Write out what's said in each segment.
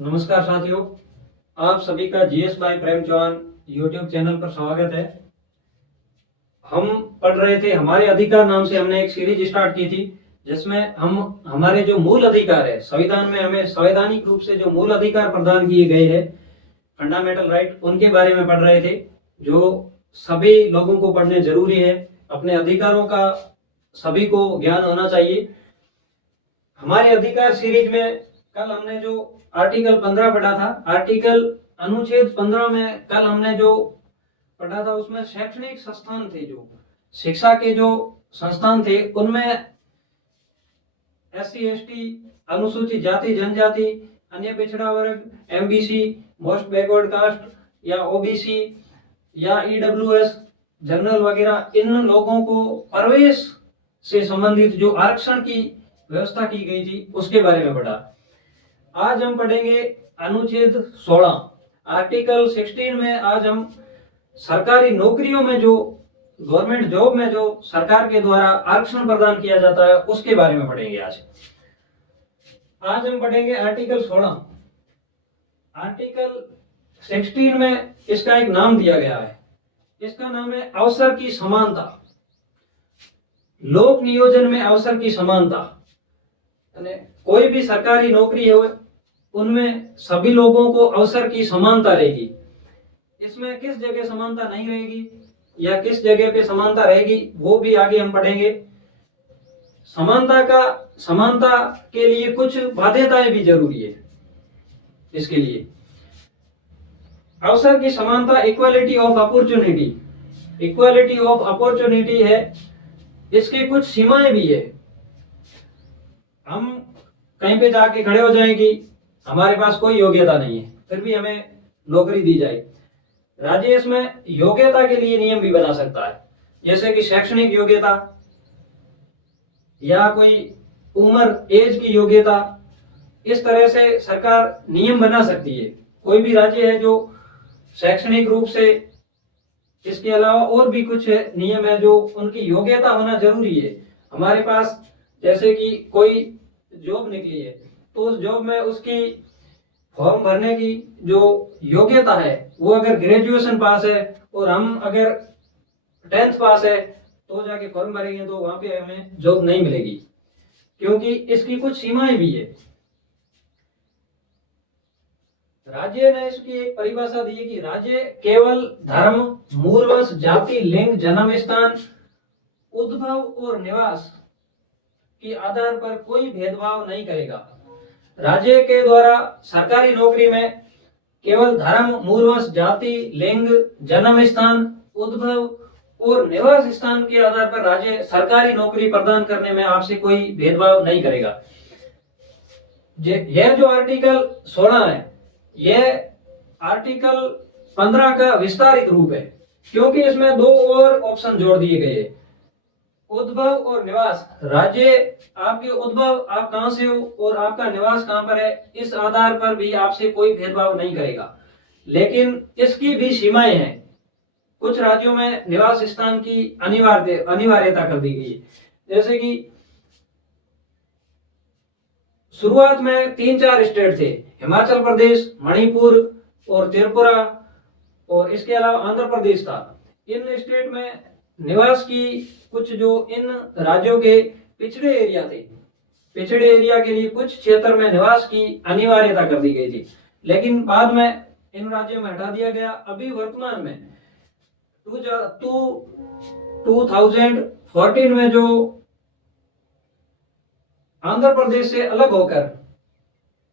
नमस्कार साथियों, आप सभी का GS by Prem Chauhan YouTube channel पर स्वागत है। हम पढ़ रहे थे हमारे अधिकार नाम से हमने एक सीरीज स्टार्ट की थी जिसमें हम हमारे जो मूल अधिकार है संविधान में हमें संवैधानिक रूप से जो मूल अधिकार प्रदान किए गए हैं फंडामेंटल राइट, उनके बारे में पढ़ रहे थे जो सभी लोगों को पढ़ने जरूरी है। अपने अधिकारों का सभी को ज्ञान होना चाहिए। हमारे अधिकार सीरीज में कल हमने जो आर्टिकल 15 पढ़ा था, आर्टिकल अनुच्छेद 15 में कल हमने जो पढ़ा था उसमें शैक्षणिक संस्थान थे, जो शिक्षा के जो संस्थान थे उनमें SC/ST, अनुसूचित जाति जनजाति, अन्य पिछड़ा वर्ग, MBC, मोस्ट बैकवर्ड कास्ट या OBC या EWS जनरल वगैरह, इन लोगों को प्रवेश से संबंधित जो आरक्षण की व्यवस्था की गई थी उसके बारे में पढ़ा। आज हम पढ़ेंगे अनुच्छेद 16, आर्टिकल 16 में। आज हम सरकारी नौकरियों में जो गवर्नमेंट जॉब में जो सरकार के द्वारा आरक्षण प्रदान किया जाता है उसके बारे में पढ़ेंगे। आज हम पढ़ेंगे आर्टिकल 16। आर्टिकल 16 में इसका एक नाम दिया गया है, इसका नाम है अवसर की समानता। लोक नियोजन में अवसर की समानता, कोई भी सरकारी नौकरी हो उनमें सभी लोगों को अवसर की समानता रहेगी। इसमें किस जगह समानता नहीं रहेगी या किस जगह पे समानता रहेगी वो भी आगे हम पढ़ेंगे। समानता के लिए कुछ बाध्यताएं भी जरूरी है। इसके लिए अवसर की समानता, equality of opportunity, equality of opportunity है, इसकी कुछ सीमाएं भी है। हम कहीं पे जाके खड़े हो जाएंगे, हमारे पास कोई योग्यता नहीं है फिर भी हमें नौकरी दी जाए। राज्य इसमें योग्यता के लिए नियम भी बना सकता है, जैसे कि शैक्षणिक योग्यता या कोई उम्र एज की योग्यता। इस तरह से सरकार नियम बना सकती है। कोई भी राज्य है जो शैक्षणिक रूप से, इसके अलावा और भी कुछ नियम है जो उनकी योग्यता होना जरूरी है। हमारे पास जैसे कि कोई जॉब निकली है तो उस जॉब में उसकी फॉर्म भरने की जो योग्यता है वो अगर ग्रेजुएशन पास है और हम अगर 10th पास है तो जाके फॉर्म भरेंगे तो वहां पे हमें जॉब नहीं मिलेगी, क्योंकि इसकी कुछ सीमाएं भी है। राज्य ने इसकी एक परिभाषा दी है कि राज्य केवल धर्म, मूल वंश, जाति, लिंग, जन्म स्थान, उद्भव और निवास के आधार पर कोई भेदभाव नहीं करेगा। राज्य के द्वारा सरकारी नौकरी में केवल धर्म, मूल वंश, जाति, लिंग, जन्म स्थान, उद्भव और निवास स्थान के आधार पर राज्य सरकारी नौकरी प्रदान करने में आपसे कोई भेदभाव नहीं करेगा। यह जो आर्टिकल 16 है यह आर्टिकल 15 का विस्तारित रूप है, क्योंकि इसमें दो और ऑप्शन जोड़ दिए गए, उद्भव और निवास। राज्य आपके उद्भव, आप कहां से हो और आपका निवास कहां पर है, इस आधार पर भी आपसे कोई भेदभाव नहीं करेगा। लेकिन इसकी भी सीमाएं हैं। कुछ राज्यों में निवास स्थान की अनिवार्यता कर दी गई है। जैसे कि शुरुआत में 3-4 स्टेट थे, हिमाचल प्रदेश, मणिपुर और त्रिपुरा, और इसके अलावा आंध्र प्रदेश था। इन स्टेट में निवास की कुछ जो इन राज्यों के पिछड़े एरिया थे, पिछड़े एरिया के लिए कुछ क्षेत्र में निवास की अनिवार्यता कर दी गई थी, लेकिन बाद में इन राज्यों में हटा दिया गया। अभी वर्तमान में 2014 में जो आंध्र प्रदेश से अलग होकर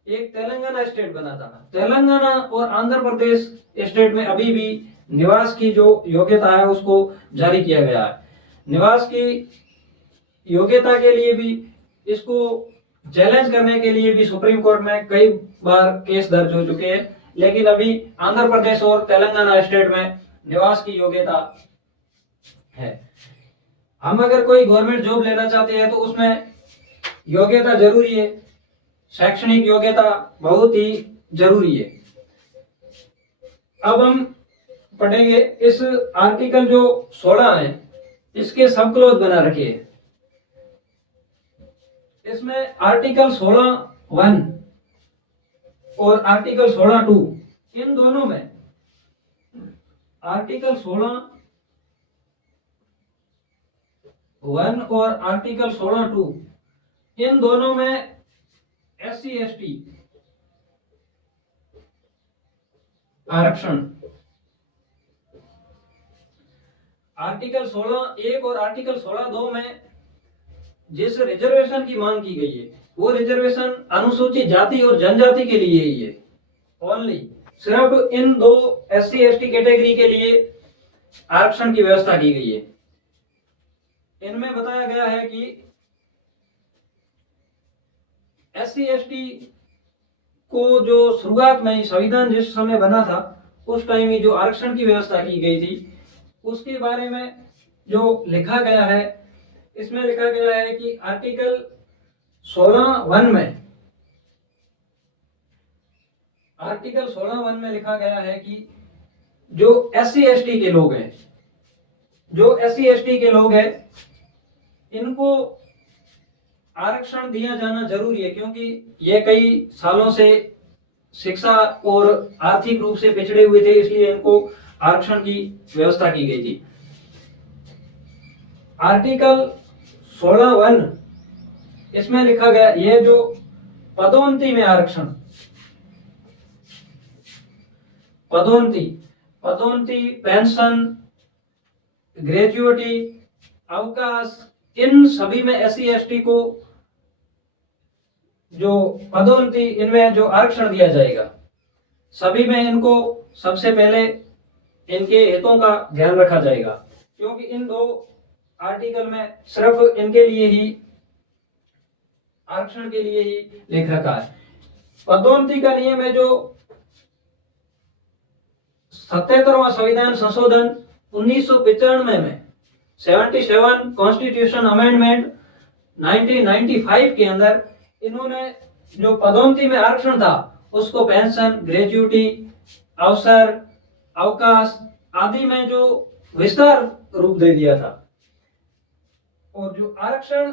एक तेलंगाना स्टेट बना था, तेलंगाना और आंध्र प्रदेश स्टेट में अभी भी निवास की जो योग्यता है उसको जारी किया गया है। निवास की योग्यता के लिए भी, इसको चैलेंज करने के लिए भी सुप्रीम कोर्ट में कई बार केस दर्ज हो चुके हैं, लेकिन अभी आंध्र प्रदेश और तेलंगाना स्टेट में निवास की योग्यता है। हम अगर कोई गवर्नमेंट जॉब लेना चाहते हैं तो उसमें योग्यता जरूरी है, शैक्षणिक योग्यता बहुत ही जरूरी है। अब हम पढ़ेंगे इस आर्टिकल जो 16 है इसके सब क्लॉज बना रखिए। इसमें आर्टिकल 16(1) और आर्टिकल 16(2), इन दोनों में आर्टिकल 16(1) और आर्टिकल 16(2), इन दोनों में SC/ST आरक्षण। आर्टिकल 16(1) और आर्टिकल 16(2) में जिस रिजर्वेशन की मांग की गई है वो रिजर्वेशन अनुसूचित जाति और जनजाति के लिए ही है, ओनली सिर्फ इन दो SC/ST कैटेगरी के लिए आरक्षण की व्यवस्था की गई है। इनमें बताया गया है कि SC/ST को जो शुरुआत में संविधान जिस समय बना था उस टाइम ही जो आरक्षण की व्यवस्था की गई थी उसके बारे में जो लिखा गया है, इसमें लिखा गया है कि आर्टिकल 16(1) में लिखा गया है कि जो SC/ST के लोग हैं, इनको आरक्षण दिया जाना जरूरी है, क्योंकि ये कई सालों से शिक्षा और आर्थिक रूप से पिछड़े हुए थे, इसलिए इनको आरक्षण की व्यवस्था की गई थी। आर्टिकल 16(1) इसमें लिखा गया ये जो पदोन्नति में आरक्षण, पदोन्नति, पेंशन, ग्रेजुएटी, अवकाश, इन सभी में SC/ST को जो पदोन्नति इनमें जो आरक्षण दिया जाएगा, सभी में इनको सबसे पहले इनके हितों का ध्यान रखा जाएगा, क्योंकि इन दो आर्टिकल में सिर्फ इनके लिए ही आरक्षण के लिए ही लिख रखा है। पदोन्नति का नियम है जो 77वां संविधान संशोधन 1995 में 77 कॉन्स्टिट्यूशन अमेंडमेंट 1995 के अंदर इन्होंने जो पदोन्नति में आरक्षण था उसको पेंशन, ग्रेजुएटी, अवसर, अवकाश आदि में जो विस्तार रूप दे दिया था। और जो आरक्षण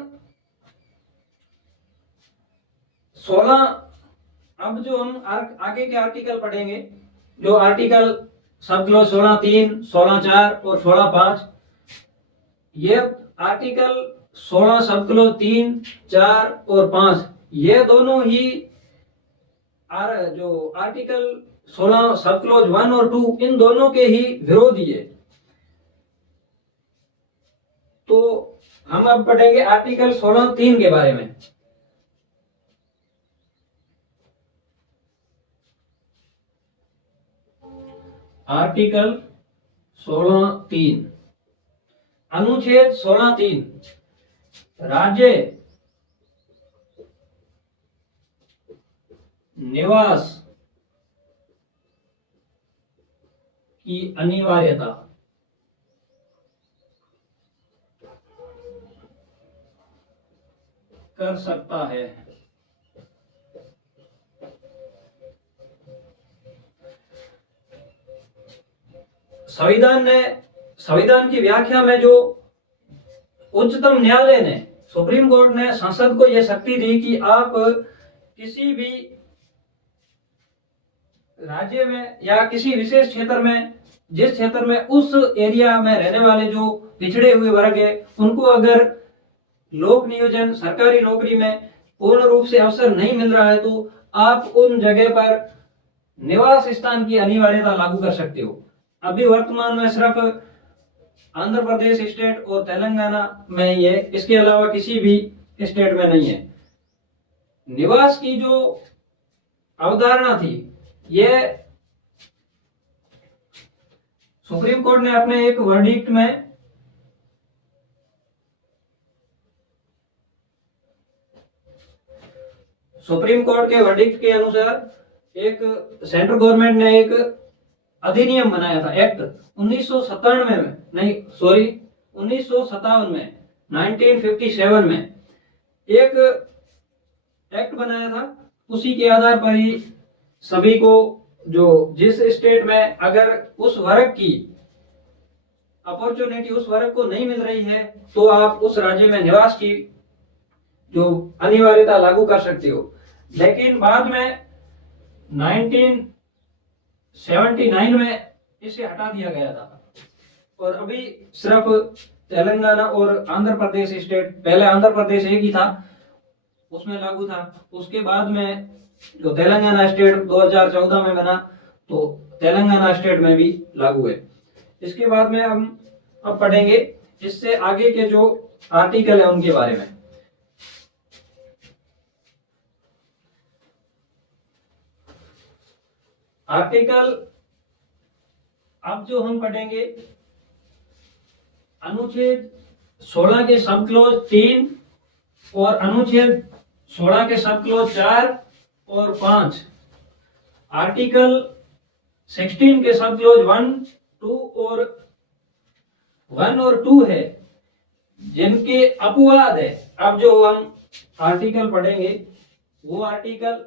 16, अब जो हम आगे के आर्टिकल पढ़ेंगे, जो आर्टिकल सब क्लॉज 16(3), 16(4) और 16(5), ये आर्टिकल 16 सब क्लॉज 3, 4 और 5 ये दोनों ही जो आर्टिकल 16 सब क्लॉज 1 और 2 इन दोनों के ही विरोधी है। तो हम अब पढ़ेंगे आर्टिकल 16(3) के बारे में। आर्टिकल 16(3), अनुच्छेद 16(3), राज्य निवास की अनिवार्यता कर सकता है। संविधान की व्याख्या में जो उच्चतम न्यायालय ने, सुप्रीम कोर्ट ने संसद को यह शक्ति दी कि आप किसी भी राज्य में या किसी विशेष क्षेत्र में, जिस क्षेत्र में उस एरिया में रहने वाले जो पिछड़े हुए वर्ग है उनको अगर लोक नियोजन सरकारी नौकरी में पूर्ण रूप से अवसर नहीं मिल रहा है तो आप उन जगह पर निवास स्थान की अनिवार्यता लागू कर सकते हो। अभी वर्तमान में सिर्फ आंध्र प्रदेश स्टेट और तेलंगाना में ही है, इसके अलावा किसी भी स्टेट में नहीं है। निवास की जो अवधारणा थी यह सुप्रीम कोर्ट ने अपने एक वर्डिक्ट में सुप्रीम कोर्ट के वर्डिक्ट के अनुसार एक सेंट्रल गवर्नमेंट ने एक अधिनियम बनाया था, एक्ट 1957 में, नहीं सॉरी 1957 में, 1957 में एक एक्ट बनाया था। उसी के आधार पर ही सभी को जो जिस स्टेट में अगर उस वर्ग की अपॉर्चुनिटी उस वर्ग को नहीं मिल रही है तो आप उस राज्य में निवास की जो अनिवार्यता लागू कर सकते हो। लेकिन बाद में 1979 में इसे हटा दिया गया था और अभी सिर्फ तेलंगाना और आंध्र प्रदेश स्टेट, पहले आंध्र प्रदेश एक ही था उसमें लागू था, उसके बाद में जो तेलंगाना स्टेट 2014 में बना तो तेलंगाना स्टेट में भी लागू है। इसके बाद में हम अब पढ़ेंगे इससे आगे के जो आर्टिकल है उनके बारे में। आर्टिकल अब जो हम पढ़ेंगे अनुच्छेद 16 के सब क्लोज 3 और अनुच्छेद 16 के सब क्लोज 4 और 5, आर्टिकल 16 के सब क्लोज 1, 2 और 2 है जिनके अपवाद है। अब जो हम आर्टिकल पढ़ेंगे वो आर्टिकल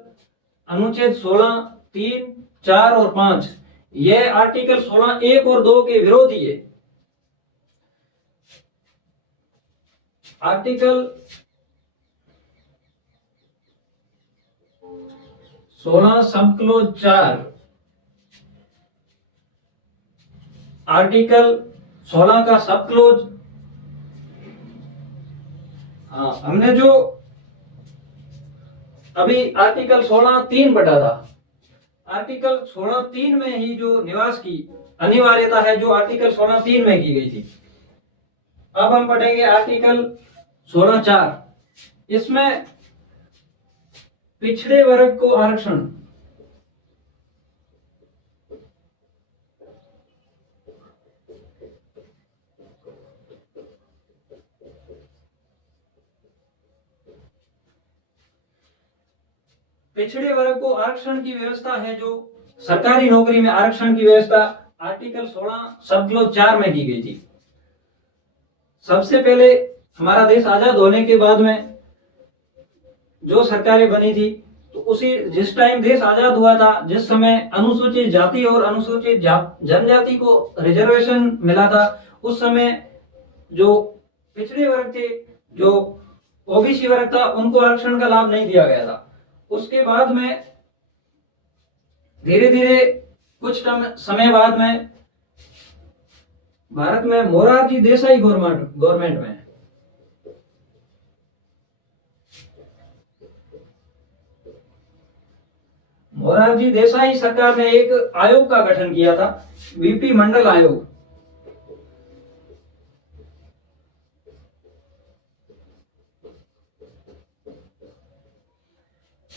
अनुच्छेद 16, 3, 4 और 5, यह आर्टिकल 16 1 और 2 के विरोधी है। आर्टिकल 16 सब क्लोज 4, आर्टिकल 16 का सब क्लोज, हमने जो अभी आर्टिकल 16 3 पढ़ा था, आर्टिकल 16 3 में ही जो निवास की अनिवार्यता है जो आर्टिकल 16 3 में की गई थी। अब हम पढ़ेंगे आर्टिकल 16 4, इसमें पिछड़े वर्ग को आरक्षण। पिछड़े वर्ग को आरक्षण की व्यवस्था है जो सरकारी नौकरी में आरक्षण की व्यवस्था आर्टिकल 16 सब क्लोज 4 में की गई थी। सबसे पहले हमारा देश आजाद होने के बाद में जो सरकारें बनी थी तो उसी जिस टाइम देश आजाद हुआ था, जिस समय अनुसूचित जाति और अनुसूचित जनजाति को रिजर्वेशन मिला था, उस समय जो पिछड़े वर्ग थे, जो ओबीसी वर्ग था, उनको आरक्षण का लाभ नहीं दिया गया था। उसके बाद में धीरे धीरे कुछ समय बाद में भारत में मोरारजी देसाई गवर्नमेंट में मोरारजी देसाई सरकार ने एक आयोग का गठन किया था, वीपी मंडल आयोग।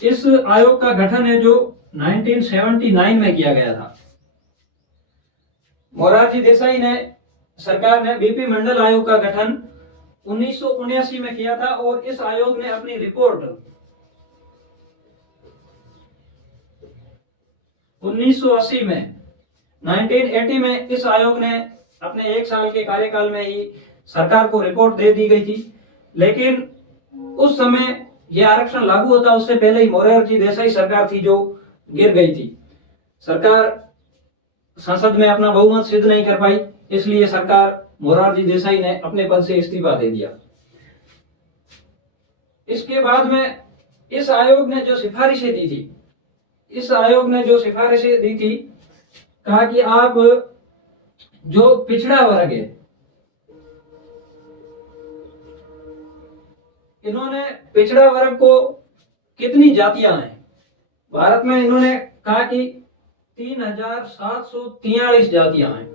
इस आयोग का गठन है जो 1979 में किया गया था। मोरारजी देसाई ने सरकार ने वीपी मंडल आयोग का गठन 1979 में किया था और इस आयोग ने अपनी रिपोर्ट 1980 में 1980 में इस आयोग ने अपने 1 साल के कार्यकाल में ही सरकार को रिपोर्ट दे दी गई थी। लेकिन उस समय यह आरक्षण लागू होता उससे पहले ही मोरारजी देसाई सरकार थी जो गिर गई थी। सरकार संसद में अपना बहुमत सिद्ध नहीं कर पाई, इसलिए सरकार मोरारजी देसाई ने अपने पद से इस्तीफा दे दिया। इसके बाद में इस आयोग ने जो सिफारिशें दी थी, कहा कि आप जो पिछड़ा वर्ग है, इन्होंने पिछड़ा वर्ग को कितनी जातियां हैं भारत में, इन्होंने कहा कि 3743 जातियां हैं।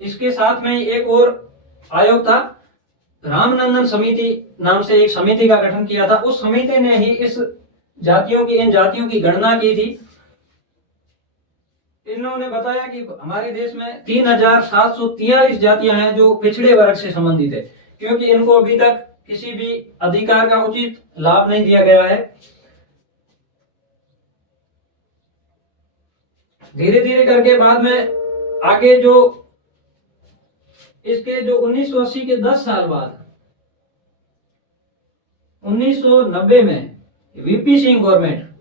इसके साथ में एक और आयोग था, रामनंदन समिति नाम से एक समिति का गठन किया था। उस समिति ने ही इन जातियों की गणना की थी। इन्होंने बताया कि हमारे देश में 3743 जातियां हैं जो पिछड़े वर्ग से संबंधित है, क्योंकि इनको अभी तक किसी भी अधिकार का उचित लाभ नहीं दिया गया है। धीरे धीरे करके बाद में आगे जो इसके जो 1980 के 10 साल बाद 1990 में वीपी सिंह गवर्नमेंट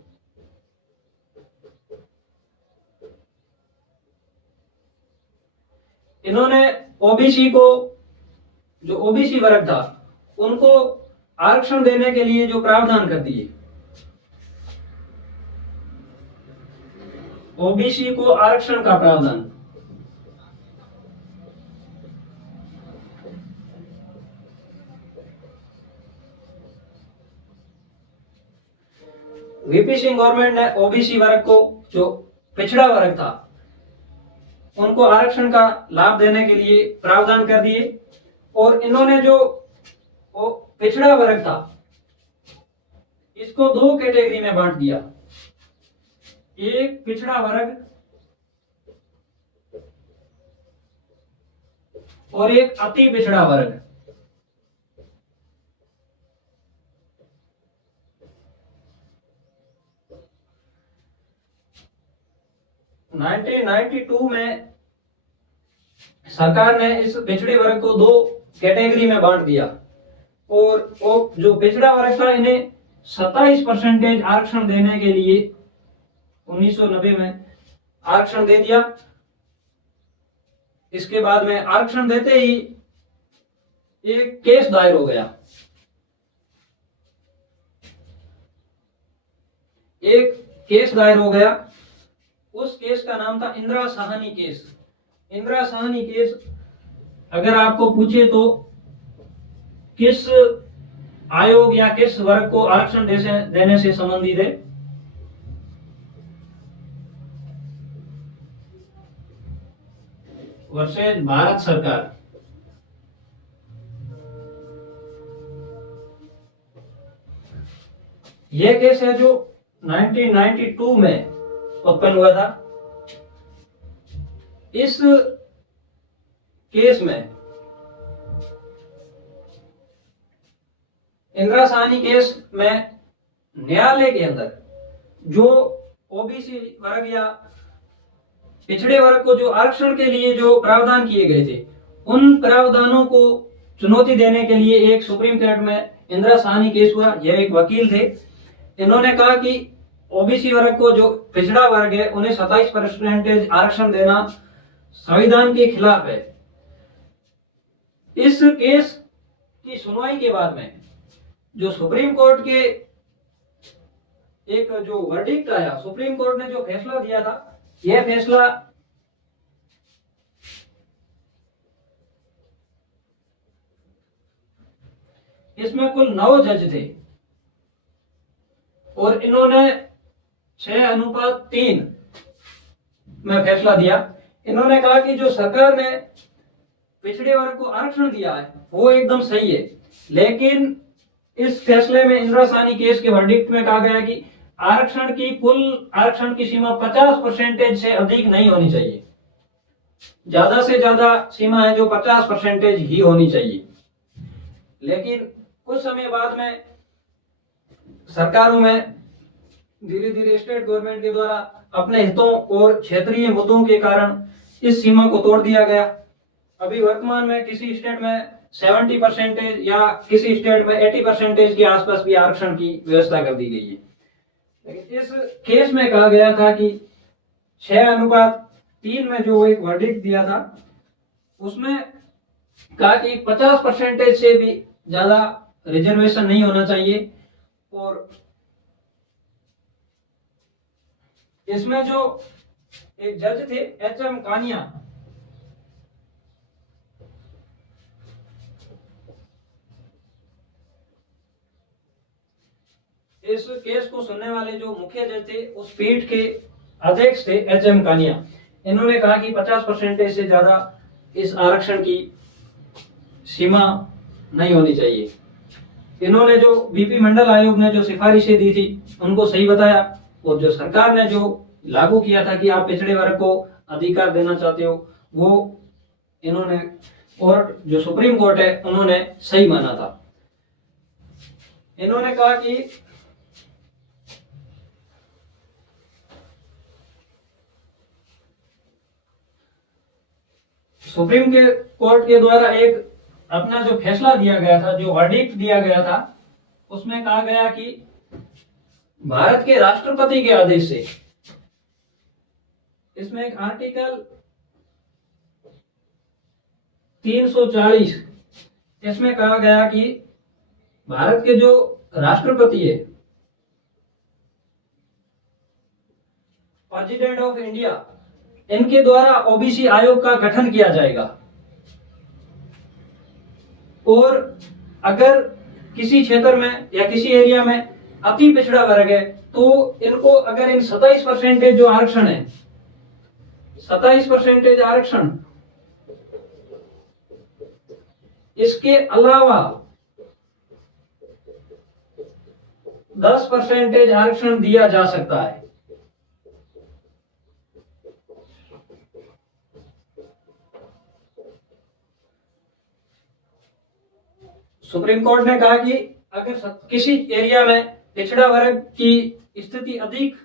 इन्होंने ओबीसी को, जो ओबीसी वर्ग था, उनको आरक्षण देने के लिए जो प्रावधान कर दिए, ओबीसी को आरक्षण का प्रावधान, वीपी सिंह गवर्नमेंट ने ओबीसी वर्ग को, जो पिछड़ा वर्ग था, उनको आरक्षण का लाभ देने के लिए प्रावधान कर दिए। और इन्होंने जो वो पिछड़ा वर्ग था, इसको दो कैटेगरी में बांट दिया। एक पिछड़ा वर्ग और एक अति पिछड़ा वर्ग। नाइनटीन 92 में सरकार ने इस पिछड़े वर्ग को दो कैटेगरी में बांट दिया, और वो जो पिछड़ा वर्ग था, इन्हें 27% आरक्षण देने के लिए 1990 में आरक्षण दे दिया। इसके बाद में आरक्षण देते ही एक केस दायर हो गया। उस केस का नाम था इंदिरा साहनी केस। इंदिरा साहनी केस अगर आपको पूछे तो किस आयोग या किस वर्ग को आरक्षण देने से संबंधित है? वर्सेज भारत सरकार। यह केस है जो 1992 में उत्पन्न हुआ था। इस केस में इंदिरा साहनी केस में न्यायालय के अंदर जो ओबीसी वर्ग या पिछड़े वर्ग को जो आरक्षण के लिए जो प्रावधान किए गए थे, उन प्रावधानों को चुनौती देने के लिए एक सुप्रीम कोर्ट में इंदिरा साहनी केस हुआ। यह एक वकील थे, इन्होंने कहा कि ओबीसी वर्ग को, जो पिछड़ा वर्ग है, उन्हें 27% आरक्षण देना संविधान के खिलाफ है। इस केस की सुनवाई के बाद में जो सुप्रीम कोर्ट के एक जो वर्डिक्ट आया, सुप्रीम कोर्ट ने जो फैसला दिया था, यह फैसला इसमें कुल 9 जज थे और इन्होंने 6:3 में फैसला दिया। इन्होंने कहा कि जो सरकार ने पिछड़े वर्ग को आरक्षण दिया है वो एकदम सही है, लेकिन इस फैसले में इंदिरा साहनी केस के वर्डिक्ट में कहा गया कि कुल आरक्षण की सीमा 50% से अधिक नहीं होनी चाहिए। ज्यादा से ज्यादा सीमा है जो 50% ही होनी चाहिए। लेकिन कुछ समय बाद में सरकारों में धीरे धीरे स्टेट गवर्नमेंट के द्वारा अपने हितों और क्षेत्रीय मुद्दों के कारण इस सीमा को तोड़ दिया गया। अभी वर्तमान में किसी स्टेट में 70% या किसी स्टेट में 80% के आसपास भी आरक्षण की व्यवस्था कर दी गई है। लेकिन इस केस में कहा गया था कि 6:3 में जो एक वर्डिक्ट दिया था, उसमें कहा कि 50% से भी ज्यादा रिजर्वेशन नहीं होना चाहिए। और इसमें जो एक जज थे एच.एम. कानिया, इस केस को सुनने वाले जो मुख्य जज थे, उस पीठ के अध्यक्ष थे एच.एम. कानिया। इन्होंने कहा कि 50% से ज्यादा इस आरक्षण की सीमा नहीं होनी चाहिए। इन्होंने जो बीपी मंडल आयोग ने जो सिफारिशें दी थी उनको सही बताया, और जो सरकार ने जो लागू किया था कि आप पिछड़े वर्ग को अधिकार देना चाहते हो, वो इन्होंने और जो सुप्रीम कोर्ट है उन्होंने सही माना था। इन्होंने कहा कि सुप्रीम कोर्ट के द्वारा एक अपना जो फैसला दिया गया था, जो वर्डिक्ट दिया गया था, उसमें कहा गया कि भारत के राष्ट्रपति के आदेश से, इसमें एक आर्टिकल 340, इसमें कहा गया कि भारत के जो राष्ट्रपति है, प्रेसिडेंट ऑफ इंडिया, इनके द्वारा ओबीसी आयोग का गठन किया जाएगा। और अगर किसी क्षेत्र में या किसी एरिया में अति पिछड़ा वर्ग है तो इनको अगर इन 27% जो आरक्षण है, 27% आरक्षण, इसके अलावा 10% आरक्षण दिया जा सकता है। सुप्रीम कोर्ट ने कहा कि अगर किसी एरिया में पिछड़ा वर्ग की स्थिति अधिक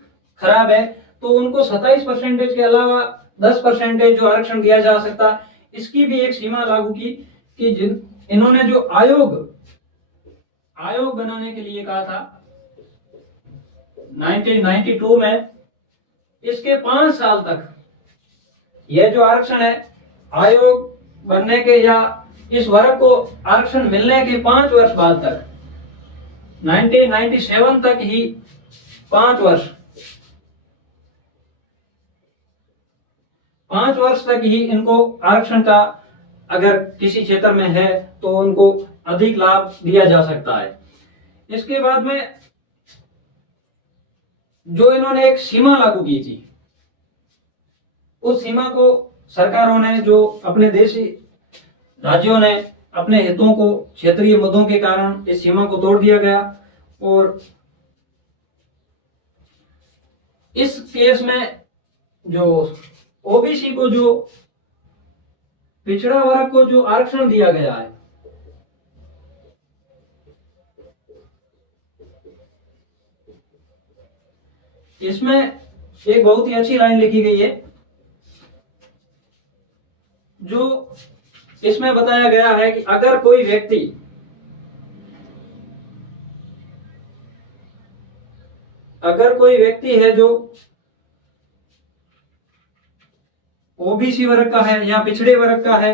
खराब है तो उनको 27% के अलावा 10% जो आरक्षण दिया जा सकता। इसकी भी एक सीमा लागू की कि इन्होंने जो आयोग बनाने के लिए कहा था 1992 में, इसके 5 साल तक यह जो आरक्षण है, आयोग बनने के या इस वर्ग को आरक्षण मिलने के 5 वर्ष बाद तक, 1997 तक ही 5 वर्ष तक ही इनको आरक्षण का अगर किसी क्षेत्र में है तो उनको अधिक लाभ दिया जा सकता है। इसके बाद में जो इन्होंने एक सीमा लागू की थी, उस सीमा को सरकारों ने, जो अपने देशी राज्यों ने अपने हितों को, क्षेत्रीय मुद्दों के कारण इस सीमा को तोड़ दिया गया। और इस केस में जो ओबीसी को, जो पिछड़ा वर्ग को जो आरक्षण दिया गया है, इसमें एक बहुत ही अच्छी लाइन लिखी गई है, जो इसमें बताया गया है कि अगर कोई व्यक्ति है जो ओबीसी वर्ग का है या पिछड़े वर्ग का है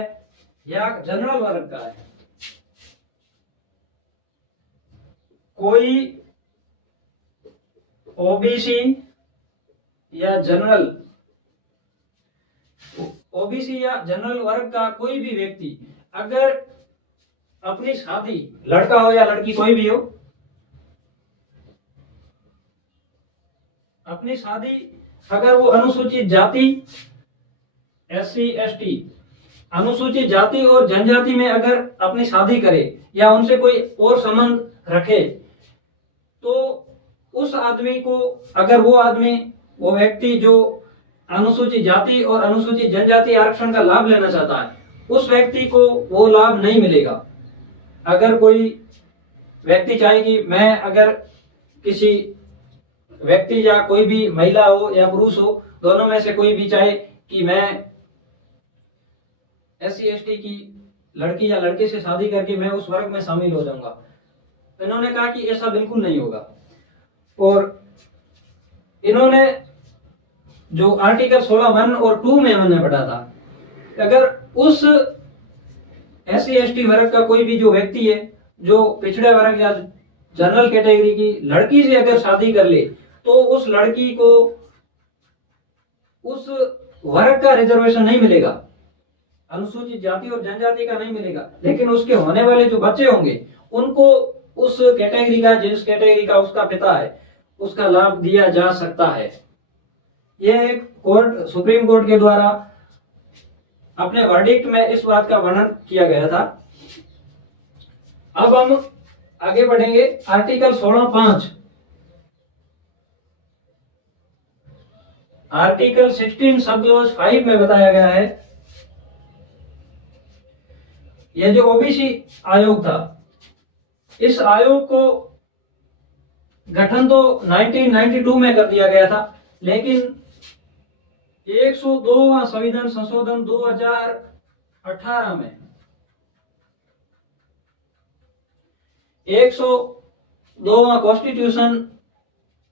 या जनरल वर्ग का है, कोई ओबीसी या जनरल वर्ग का कोई भी व्यक्ति अगर अपनी शादी, लड़का हो या लड़की कोई भी हो, अपनी शादी अगर वो अनुसूचित जाति, SC ST, अनुसूचित जाति और जनजाति में अगर अपनी शादी करे या उनसे कोई और संबंध रखे, तो उस आदमी को, अगर वो व्यक्ति जो अनुसूचित जाति और अनुसूचित जनजाति आरक्षण का लाभ लेना चाहता है, उस व्यक्ति को वो लाभ नहीं मिलेगा। अगर कोई व्यक्ति चाहे कि मैं, अगर किसी व्यक्ति या कोई भी महिला हो या पुरुष हो, दोनों में से कोई भी चाहे कि मैं SC ST की लड़की या लड़के से शादी करके मैं उस वर्ग में शामिल हो जाऊंगा, इन्होंने कहा कि ऐसा बिल्कुल नहीं होगा। और इन्होंने जो आर्टिकल 16(1) और 2 में हमने पढ़ा था, अगर उस SC ST वर्ग का कोई भी जो व्यक्ति है जो पिछड़े वर्ग या जनरल कैटेगरी की लड़की से अगर शादी कर ले, तो उस लड़की को उस वर्ग का रिजर्वेशन नहीं मिलेगा, अनुसूचित जाति और जनजाति का नहीं मिलेगा, लेकिन उसके होने वाले जो बच्चे होंगे उनको उस कैटेगरी का, जिस कैटेगरी का उसका पिता है, उसका लाभ दिया जा सकता है। यह एक कोर्ट, सुप्रीम कोर्ट के द्वारा अपने वर्डिक्ट में इस बात का वर्णन किया गया था। अब हम आगे बढ़ेंगे। आर्टिकल 16(5), आर्टिकल 16 सब क्लॉज 5 में बताया गया है, यह जो ओबीसी आयोग था, इस आयोग को गठन तो 1992 में कर दिया गया था, लेकिन 102वां संविधान संशोधन 2018 में, 102वां कॉन्स्टिट्यूशन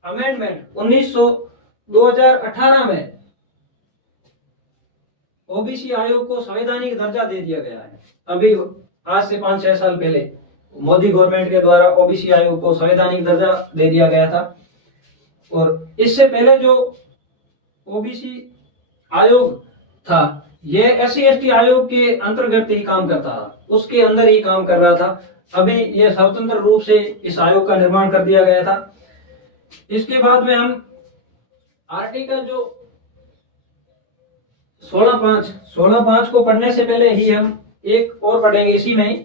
अमेंडमेंट 2018 में ओबीसी आयोग को संवैधानिक दर्जा दे दिया गया है। अभी आज से 5-6 साल पहले मोदी गवर्नमेंट के द्वारा ओबीसी आयोग को संवैधानिक दर्जा दे दिया गया था। और इससे पहले जो ओबीसी आयोग था ये एससी एसटी आयोग के अंतर्गत ही काम करता था, उसके अंदर ही काम कर रहा था। अभी ये स्वतंत्र रूप से इस आयोग का निर्माण कर दिया गया था। इसके बाद में हम आर्टिकल जो 16(5) को पढ़ने से पहले ही हम एक और पढ़ेंगे इसी में ही,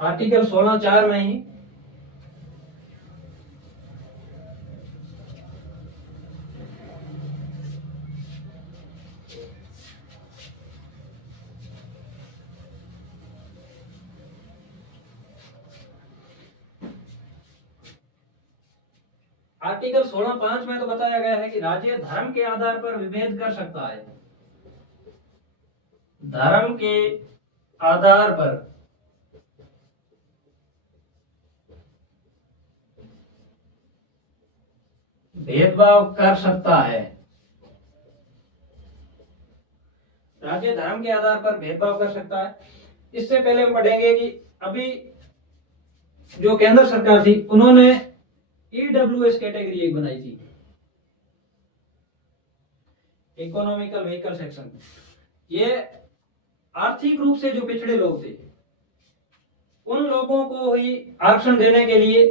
आर्टिकल 16(4) में ही। आर्टिकल 16(5) में तो बताया गया है कि राज्य धर्म के आधार पर विभेद कर सकता है। धर्म के आधार पर भेदभाव कर सकता है। राज्य धर्म के आधार पर भेदभाव कर सकता है। इससे पहले हम पढ़ेंगे कि अभी जो केंद्र सरकार थी उन्होंने ईडब्ल्यूएस कैटेगरी एक बनाई थी, इकोनॉमिकल व्हीकल सेक्शन। ये आर्थिक रूप से जो पिछड़े लोग थे उन लोगों को ही आरक्षण देने के लिए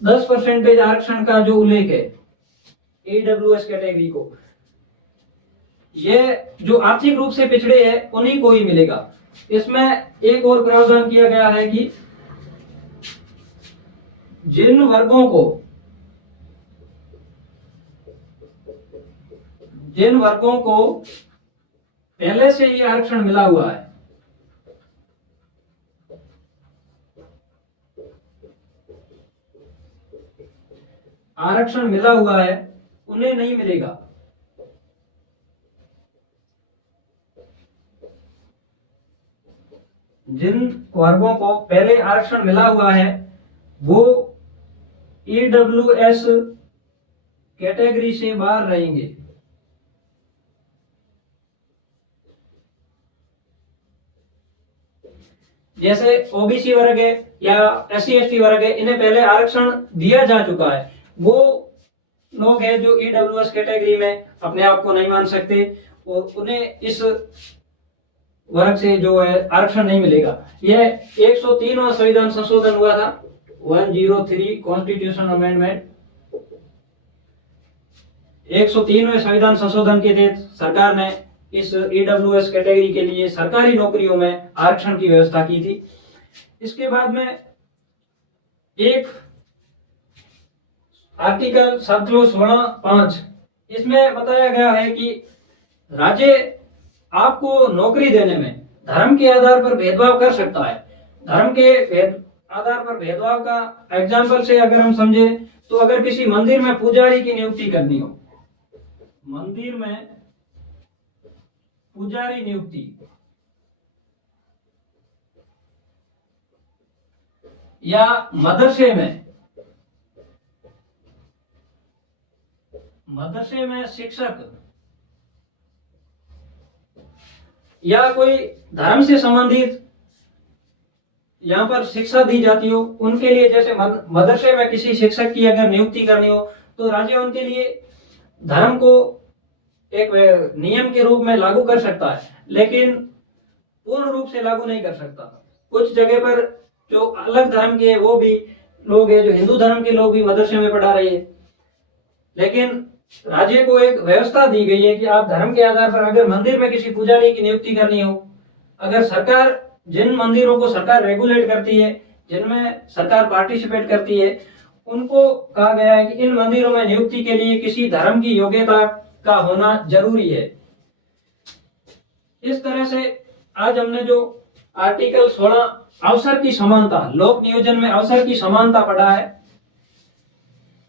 10% आरक्षण का जो उल्लेख है ईडब्ल्यूएस कैटेगरी को, ये जो आर्थिक रूप से पिछड़े हैं उन्हीं को ही मिलेगा। इसमें एक और प्रावधान किया गया है कि जिन वर्गों को पहले से ही आरक्षण मिला हुआ है, उन्हें नहीं मिलेगा। जिन वर्गों को पहले आरक्षण मिला हुआ है वो ईडब्ल्यूएस कैटेगरी से बाहर रहेंगे। जैसे ओबीसी वर्ग है या एससी एसटी वर्ग है, इन्हें पहले आरक्षण दिया जा चुका है, वो लोग हैं जो ईडब्ल्यूएस कैटेगरी में अपने आप को नहीं मान सकते और उन्हें इस वर्ग से जो है आरक्षण नहीं मिलेगा। यह 103वां संविधान संशोधन हुआ था, 103 कॉन्स्टिट्यूशन अमेंडमेंट। 103वें संविधान संशोधन के तहत सरकार ने इस ईडब्ल्यूएस कैटेगरी के लिए सरकारी नौकरियों में आरक्षण की व्यवस्था की थी। इसके बाद में एक आर्टिकल 16(5) इसमें बताया गया है कि राज्य आपको नौकरी देने में धर्म के आधार पर भेदभाव कर सकता है। धर्म के आधार पर भेदभाव का एग्जाम्पल से अगर हम समझे तो अगर किसी मंदिर में पुजारी की नियुक्ति करनी हो, मंदिर में पुजारी नियुक्ति या मदरसे में शिक्षक या कोई धर्म से संबंधित यहाँ पर शिक्षा दी जाती हो, उनके लिए जैसे मदरसे में किसी शिक्षक की अगर नियुक्ति करनी हो तो राज्य उनके लिए धर्म को एक नियम के रूप में लागू कर सकता है, लेकिन पूर्ण रूप से लागू नहीं कर सकता। कुछ जगह पर जो अलग धर्म के वो भी लोग हैं, जो हिंदू धर्म के लोग भी मदरसे में पढ़ा रहे हैं, लेकिन राज्य को एक व्यवस्था दी गई है कि आप धर्म के आधार पर अगर मंदिर में किसी पुजारी की नियुक्ति करनी हो, अगर सरकार जिन मंदिरों को सरकार रेगुलेट करती है, जिनमें सरकार पार्टिसिपेट करती है, उनको कहा गया है कि इन मंदिरों में नियुक्ति के लिए किसी धर्म की योग्यता का होना जरूरी है। इस तरह से आज हमने जो आर्टिकल 16 अवसर की समानता, लोक नियोजन में अवसर की समानता पढ़ा है।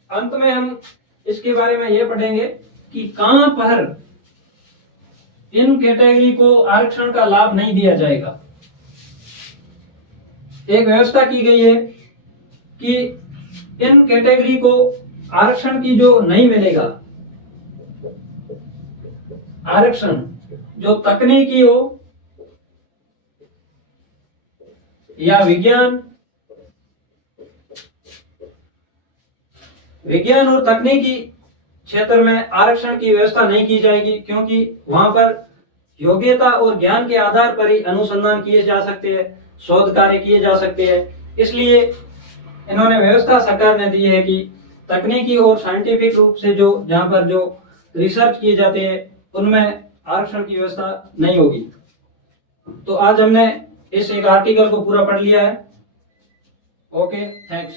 अंत में हम इसके बारे में यह पढ़ेंगे कि कहां पर इन कैटेगरी को आरक्षण का लाभ नहीं दिया जाएगा। एक व्यवस्था की गई है कि इन कैटेगरी को आरक्षण की जो नहीं मिलेगा, आरक्षण जो तकनीकी हो या विज्ञान और तकनीकी क्षेत्र में आरक्षण की व्यवस्था नहीं की जाएगी, क्योंकि वहां पर योग्यता और ज्ञान के आधार पर ही अनुसंधान किए जा सकते हैं, शोध कार्य किए जा सकते हैं। इसलिए इन्होंने व्यवस्था सरकार ने दी है कि तकनीकी और साइंटिफिक रूप से जो जहां पर जो रिसर्च किए जाते हैं उनमें आरक्षण की व्यवस्था नहीं होगी। तो आज हमने इस एक आर्टिकल को पूरा पढ़ लिया है। Okay, thanks.